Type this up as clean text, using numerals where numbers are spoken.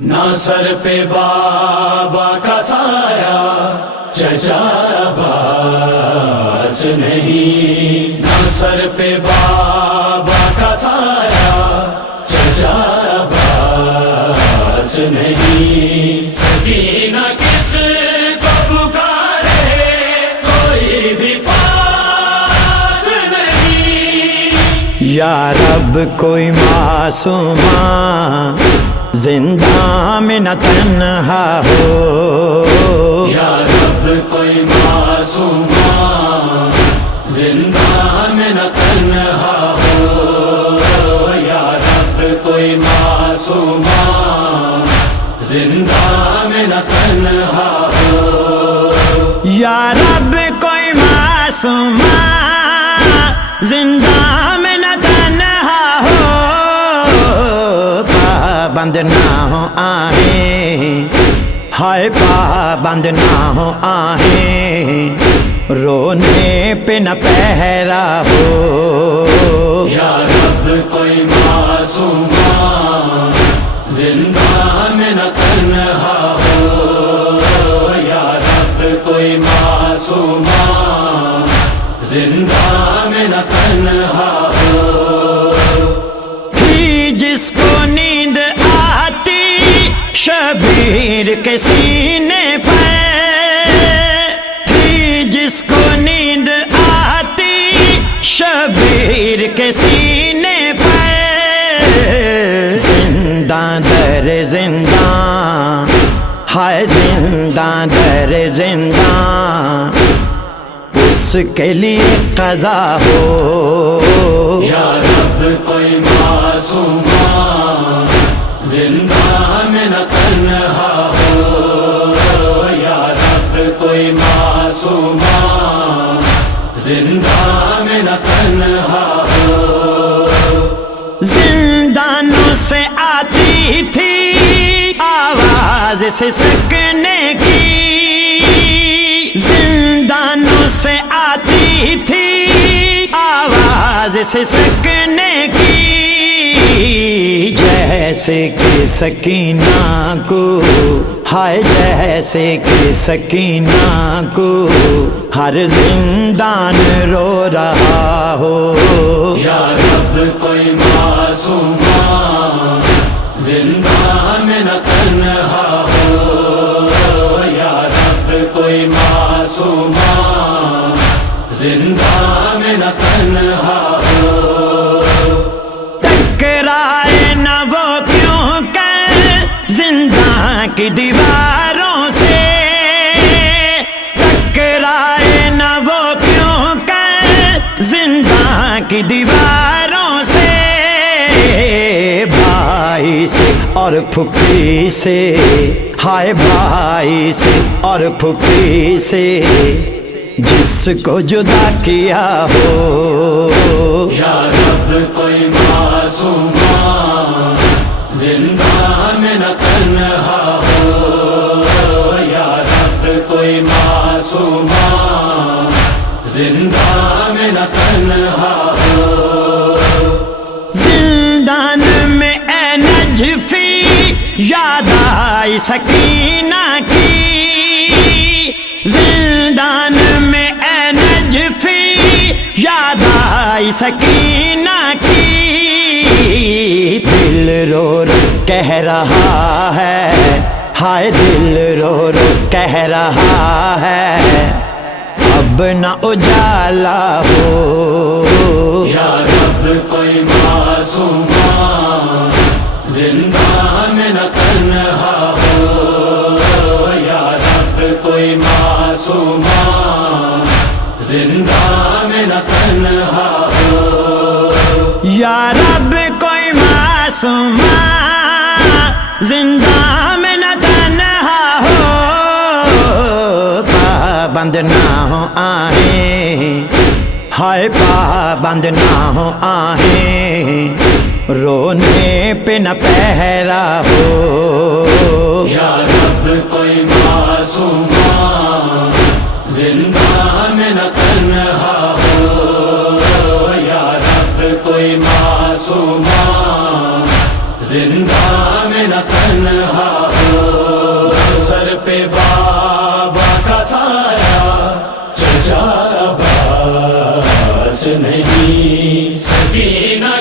نہ سر پہ بابا کا سایہ چچا عباس نہیں، نہ سر پہ بابا کا سایہ چچا عباس نہیں۔ سکینہ کس کو پکارے کوئی بھی پاس نہیں، یا رب کوئی معصوماں زندہ میں نہ تنہا ہو، یا رب کوئی معصوماں زندہ میں نہ تنہا ہو، یا رب کوئی معصوماں زندہ میں نہ تنہا ہو، یا رب کوئی معصوماں زندہ میں نہ تنہا ہو، پابند نہ ہو آہیں، ہائے پابند نہ ہو آہیں، رونے پہ نہ پہرا ہو، یا رب کوئی معصوماں زندہ میں نہ تنہا ہو، یا رب کوئی معصوماں زندہ میں نہ تنہا ہو۔ تھی جس کو نیند آتی شبیر کے سینے پر، تھی جس کو نیند آتی شبیر کے سینے پر، زندہ در زندہ ہائے زندہ در زندہ اس کے لیے قضا ہو، یا رب کوئی معصوماں زندہ میں نہ تنہا ہو، یا رب کوئی معصوماں زندہ میں نہ تنہا ہو۔ زندانوں سے آتی تھی آواز سے سکنے کی، زندانوں سے آتی تھی آواز سے سکنے کی، جیسے کہ سکینہ کو ہائے جیسے کہ سکینہ کو ہر زندان رو رہا ہو، یا رب کوئی معصوماں زندہ میں نہ تنہا ہو، یا رب کوئی معصوماں زندہ میں نہ تنہا ہو۔ ٹکرائے نہ وہ کیوں کر زندہ کی دیواروں سے، ٹکرائے نہ وہ کیوں کر زندہ کی دیواروں سے، بھائی سے اور پھوپھی سے ہائے بھائی سے اور پھوپھی سے جس کو جدا کیا ہو، یا رب کوئی معصوماں زندہ میں نہ تنہا ہو، یا رب کوئی معصوماں زندہ میں نہ تنہا ہو۔ زندان میں اے نجفی یاد آئی سکینہ کی، زندان میں اے نجفی یاد آئی سکینہ کی، دل رو رو کہہ رہا ہے ہائے دل رو رو کہہ رہا ہے اب نہ اجالا ہو، یا رب کوئی معصوماں زندہ میں نہ تنہا ہو، یا رب کوئی معصوماں زندہ میں نہ تنہا ہو، یا رب کوئی معصوماں زندہ میں نہ تنہا ہو، پابند نہ ہو آہیں ہائے پابند نہ ہو آہیں، رونے پہ نہ پہرا ہو، یا رب کوئی معصوماں زندہ میں نہ تنہا ہو، یا رب کوئی معصوماں زندہ میں نہ تنہا بابا کا سایہ چچا عباس نہیں، سکینہ